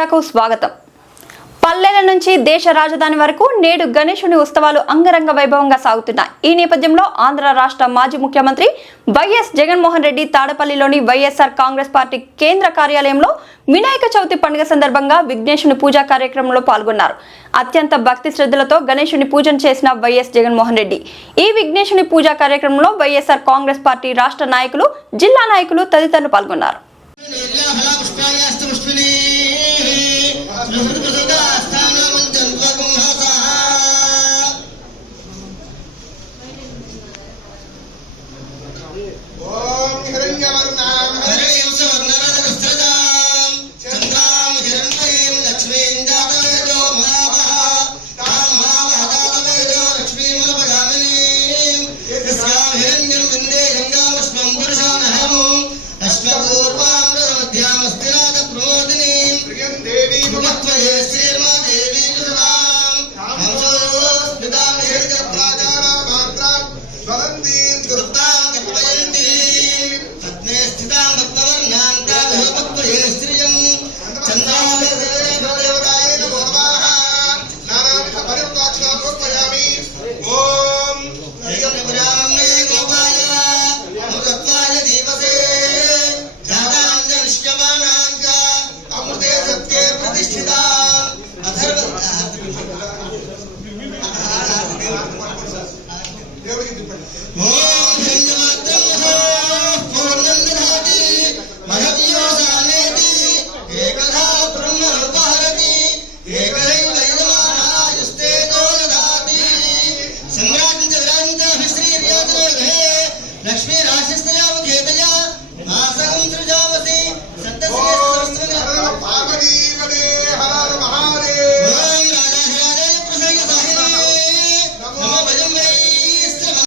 మీడియాకు స్వాగతం. పల్లెల నుంచి దేశ రాజధాని వరకు నేడు గణేశుని ఉత్సవాలు అంగరంగ వైభవంగా సాగుతున్నాయి. ఈ నేపథ్యంలో ఆంధ్ర రాష్ట్ర మాజీ ముఖ్యమంత్రి వైఎస్ జగన్మోహన్ రెడ్డి తాడపల్లిలోని వైఎస్ఆర్ కాంగ్రెస్ పార్టీ కేంద్ర కార్యాలయంలో వినాయక చవితి పండుగ సందర్భంగా విఘ్నేశుని పూజా కార్యక్రమంలో పాల్గొన్నారు. అత్యంత భక్తి శ్రద్ధలతో గణేశుని పూజను చేసిన వైఎస్ జగన్మోహన్ రెడ్డి ఈ విఘ్నేశుని పూజా కార్యక్రమంలో వైఎస్ఆర్ కాంగ్రెస్ పార్టీ రాష్ట్ర నాయకులు, జిల్లా నాయకులు తదితరులు పాల్గొన్నారు. లక్ష్మీ రాశిస్తే